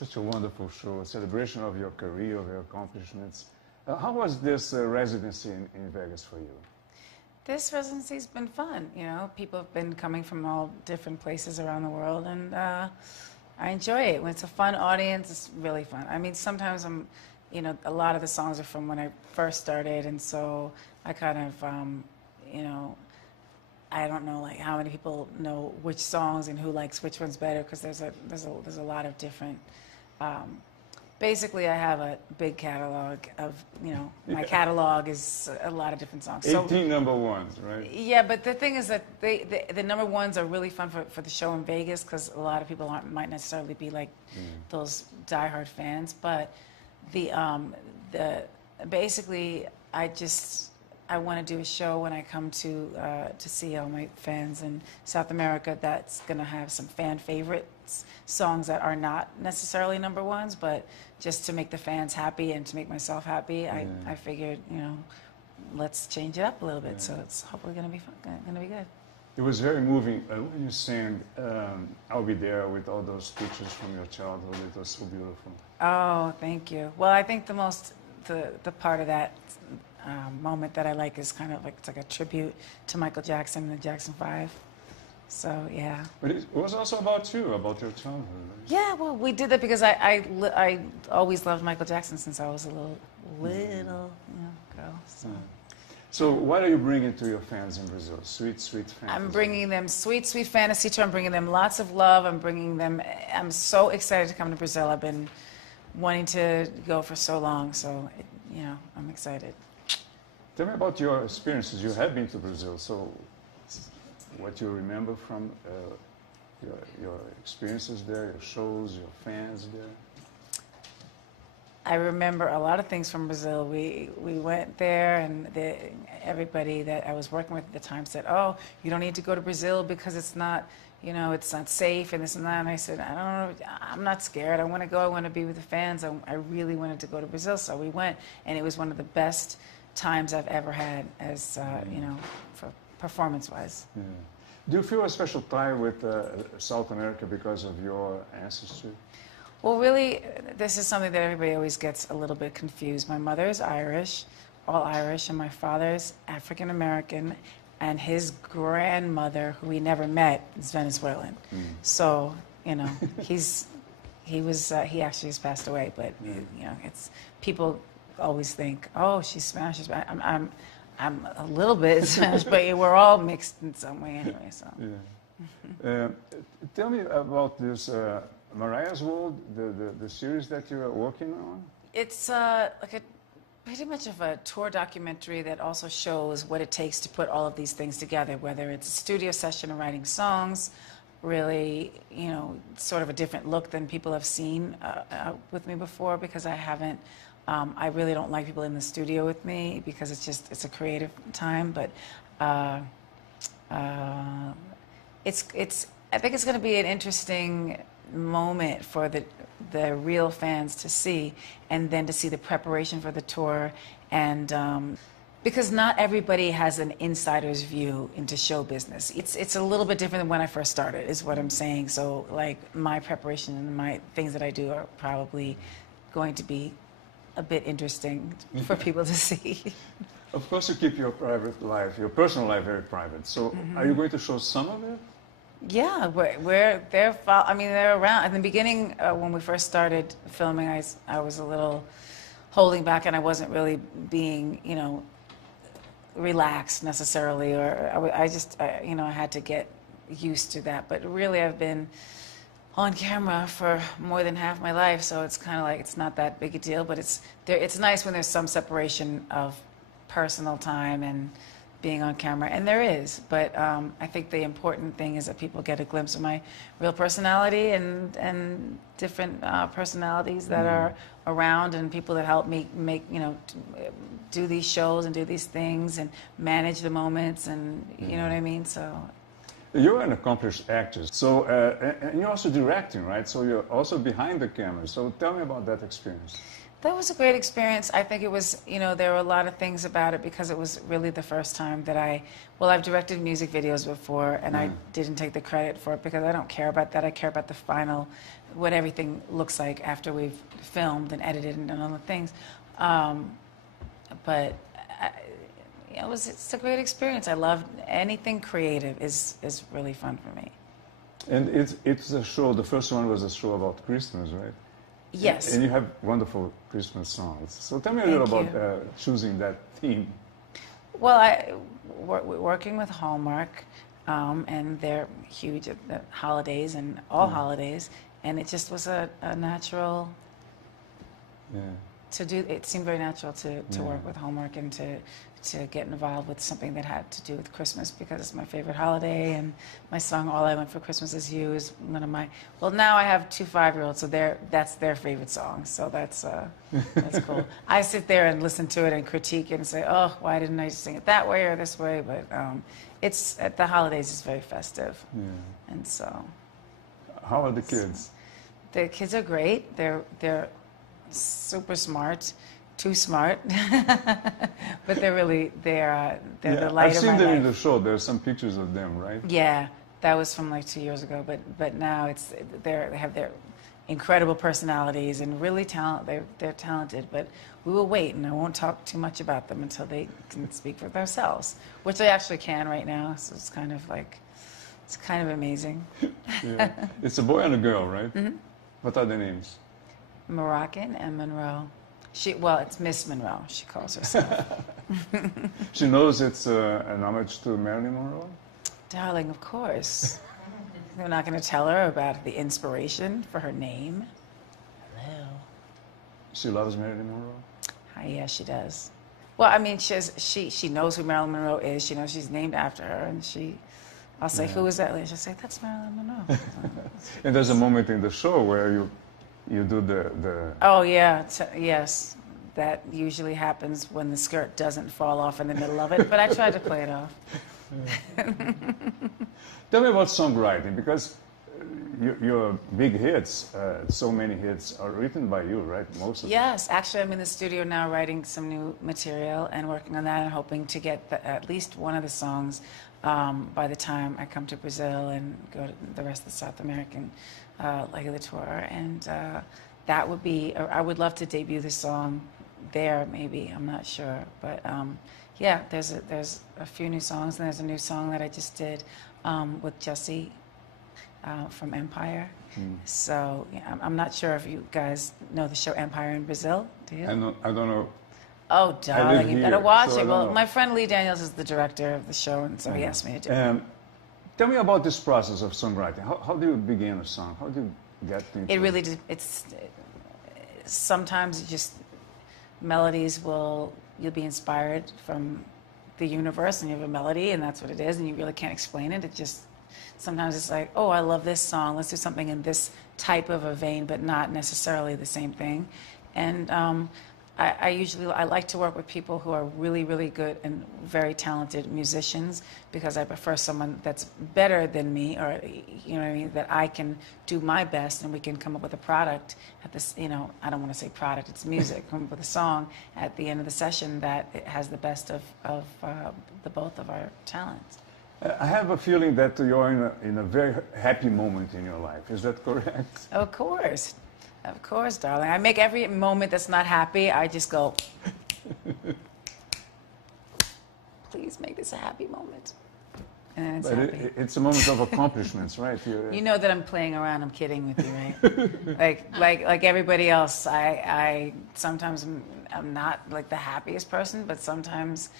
Such a wonderful show, a celebration of your career, of your accomplishments. How was this residency in Vegas for you? This residency's been fun. You know, people have been coming from all different places around the world, and I enjoy it. When it's a fun audience, it's really fun. I mean, sometimes you know, a lot of the songs are from when I first started, and so I kind of, you know, I don't know like how many people know which songs and who likes which ones better, because there's a lot of different. Basically, I have a big catalog of, you know, my catalog is a lot of different songs. 18 number ones, right? Yeah, but the thing is that the number ones are really fun for the show in Vegas, because a lot of people might necessarily be like those diehard fans. But basically, I want to do a show when I come to see all my fans in South America that's going to have some fan favorites, songs that are not necessarily number ones, but just to make the fans happy and to make myself happy. I figured, you know, let's change it up a little bit. So it's hopefully going to be fun, going to be good. It was very moving when you sang "I'll Be There" with all those pictures from your childhood. It was so beautiful. Oh, thank you. Well, I think the part of that moment that I like is kind of like, it's like a tribute to Michael Jackson and the Jackson 5. So, yeah. But it was also about you, about your childhood. Right? Yeah, well, we did that because I always loved Michael Jackson since I was a little girl. So. So what are you bringing to your fans in Brazil? Sweet, sweet fantasy. I'm bringing them sweet, sweet fantasy tour. I'm bringing them lots of love. I'm so excited to come to Brazil. I've been wanting to go for so long, so, you know, I'm excited. Tell me about your experiences. You have been to Brazil, so what you remember from your experiences there, your shows, your fans there? I remember a lot of things from Brazil. We went there, and everybody that I was working with at the time said, "Oh, you don't need to go to Brazil because it's not, you know, it's not safe and this and that." And I said, "I don't know. I'm not scared. I want to go. I want to be with the fans. I really wanted to go to Brazil." So we went, and it was one of the best times I've ever had, as you know, for performance-wise. Yeah. Do you feel a special tie with South America because of your ancestry? Well, really, this is something that everybody always gets a little bit confused. My mother is Irish, all Irish, and my father's African American, and his grandmother, who we never met, is Venezuelan. So, you know, he actually has passed away, but you know, it's people always think, "Oh, she's Spanish." I'm a little bit Spanish, but we're all mixed in some way anyway. So. Yeah. Tell me about this Mariah's World, the series that you are working on. It's like pretty much of a tour documentary that also shows what it takes to put all of these things together, whether it's a studio session or writing songs, really, you know, sort of a different look than people have seen with me before, because I haven't. I really don't like people in the studio with me because it's a creative time, but I think it's going to be an interesting moment for the real fans to see, and then to see the preparation for the tour, and because not everybody has an insider's view into show business. It's a little bit different than when I first started, is what I'm saying. So like my preparation and my things that I do are probably going to be a bit interesting for people to see. Of course, you keep your private life, your personal life, very private. So, are you going to show some of it? Yeah, they're around. In the beginning, when we first started filming, I was a little holding back, and I wasn't really being, you know, relaxed necessarily, or you know, I had to get used to that. But really, I've been on camera for more than half my life, so it's kind of like it's not that big a deal. But it's nice when there's some separation of personal time and being on camera, and there is. But I think the important thing is that people get a glimpse of my real personality and different personalities that are around, and people that help me make, you know, do these shows and do these things and manage the moments, and you know what I mean. So. You're an accomplished actor, so and you're also directing, right? So you're also behind the camera. So tell me about that experience. That was a great experience. I think it was, there were a lot of things about it because it was really the first time that I've directed music videos before, and I didn't take the credit for it because I don't care about that. I care about the final, what everything looks like after we've filmed and edited and done all the things. But it's a great experience. I love anything creative is really fun for me. And it's a show, the first one was a show about Christmas, right? Yes. And you have wonderful Christmas songs. So tell me a little about choosing that theme. Well, we're working with Hallmark, and they're huge at the holidays and all holidays, and it just was a natural to do. It seemed very natural to work with Hallmark and to get involved with something that had to do with Christmas because it's my favorite holiday, and my song "All I Want for Christmas Is You" is one of my. Well, now I have 2 5-year-olds, so that's their favorite song. So that's cool. I sit there and listen to it and critique it and say, oh, why didn't I sing it that way or this way? But it's at the holidays. It's very festive, and so. How are the kids? The kids are great. They're super smart. Too smart, but they're the light of my life. I've seen them in the show. There's some pictures of them, right? Yeah, that was from like 2 years ago. But now they have their incredible personalities and really they're talented. But we will wait, and I won't talk too much about them until they can speak for themselves, which they actually can right now. So it's kind of amazing. Yeah. It's a boy and a girl, right? Mm-hmm. What are their names? Moroccan and Monroe. It's Miss Monroe, she calls herself. She knows it's an homage to Marilyn Monroe? Darling, of course. We're not going to tell her about the inspiration for her name. Hello. She loves Marilyn Monroe? Yeah, she does. Well, I mean, she knows who Marilyn Monroe is. She knows she's named after her, and I'll say, who is that lady? She'll say, that's Marilyn Monroe. And there's a moment in the show where you do the... Oh, yeah. Yes. That usually happens when the skirt doesn't fall off in the middle of it, but I try to play it off. Tell me about songwriting, because your big hits, so many hits, are written by you, right? Most of them. Yes. Actually, I'm in the studio now writing some new material and working on that and hoping to get at least one of the songs by the time I come to Brazil and go to the rest of the South American leg of the tour, and that would be. I would love to debut the song there. Maybe, I'm not sure, but yeah, there's a few new songs, and there's a new song that I just did with Jesse from Empire. So yeah, I'm not sure if you guys know the show Empire in Brazil. Do you? I don't know. Oh, darling, you better watch it. Well, know. My friend Lee Daniels is the director of the show, and so he asked me to do it. Tell me about this process of songwriting. How do you begin a song? How do you get into it? Really, it's sometimes just melodies you'll be inspired from the universe, and you have a melody, and that's what it is, and you really can't explain it. It just sometimes it's like, oh, I love this song. Let's do something in this type of a vein, but not necessarily the same thing. And I like to work with people who are really, really good and very talented musicians, because I prefer someone that's better than me, or you know what I mean, that I can do my best and we can come up with a product at this, I don't want to say product, it's music, come up with a song at the end of the session that it has the best of the both of our talents. I have a feeling that you're in a very happy moment in your life. Is that correct? Of course. Of course, darling. I make every moment that's not happy, I just go, please make this a happy moment. And then it's happy. It's a moment of accomplishments, right? You know that I'm playing around, I'm kidding with you, right? like everybody else, I sometimes I'm not like the happiest person, but sometimes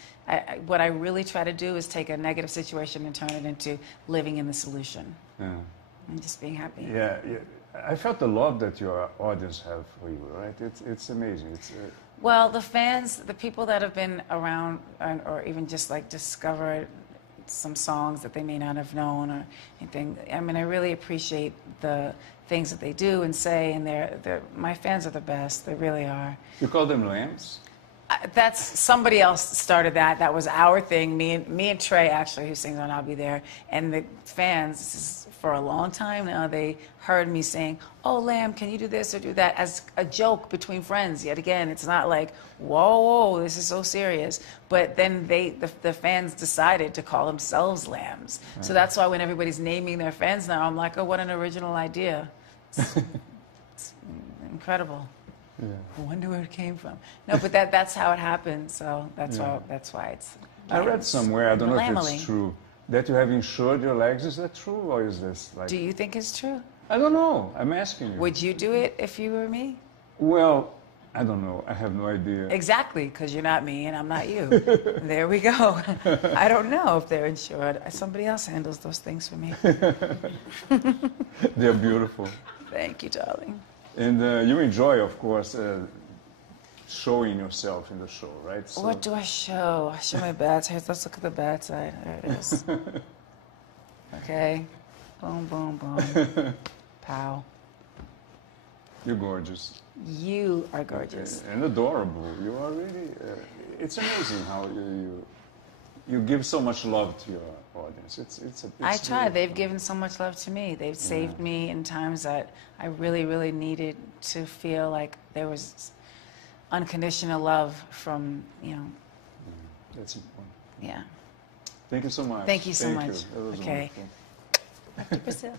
what I really try to do is take a negative situation and turn it into living in the solution. Yeah. And just being happy. Yeah. I felt the love that your audience have for you, right? It's amazing. Well, the fans, the people that have been around, or even just like discovered some songs that they may not have known or anything. I mean, I really appreciate the things that they do and say, and my fans are the best. They really are. You call them lambs? That's somebody else started that. That was our thing. Me and Trey, actually, who sings on "I'll Be There," and the fans. This is for a long time now, they heard me saying, "Oh, Lamb, can you do this or do that?" as a joke between friends. Yet again, it's not like, whoa, whoa, this is so serious. But then the fans decided to call themselves Lambs. Right. So that's why when everybody's naming their fans now, I'm like, oh, what an original idea. It's incredible. Yeah. I wonder where it came from. No, but that's how it happened. So that's why it's. I read somewhere, I don't know if Lamely. it's true, that you have insured your legs. Is that true, or is this like? Do you think it's true? I don't know. I'm asking you. Would you do it if you were me? Well, I don't know. I have no idea. Exactly, because you're not me and I'm not you. There we go. I don't know if they're insured. Somebody else handles those things for me. They're beautiful. Thank you, darling. And you enjoy, of course, showing yourself in the show, right? So, What do I show? I show my bad side. Let's look at the bad side. There it is. Okay. Boom, boom, boom. Pow. you're gorgeous. You are gorgeous. And adorable. You are really... it's amazing how you give so much love to your audience. It's I try. really They've fun. given so much love to me. They've saved me in times that I really, really needed to feel like there was unconditional love from, That's important. yeah. Thank you so much. Thank you so much. That was Okay. wonderful. Back to Brazil.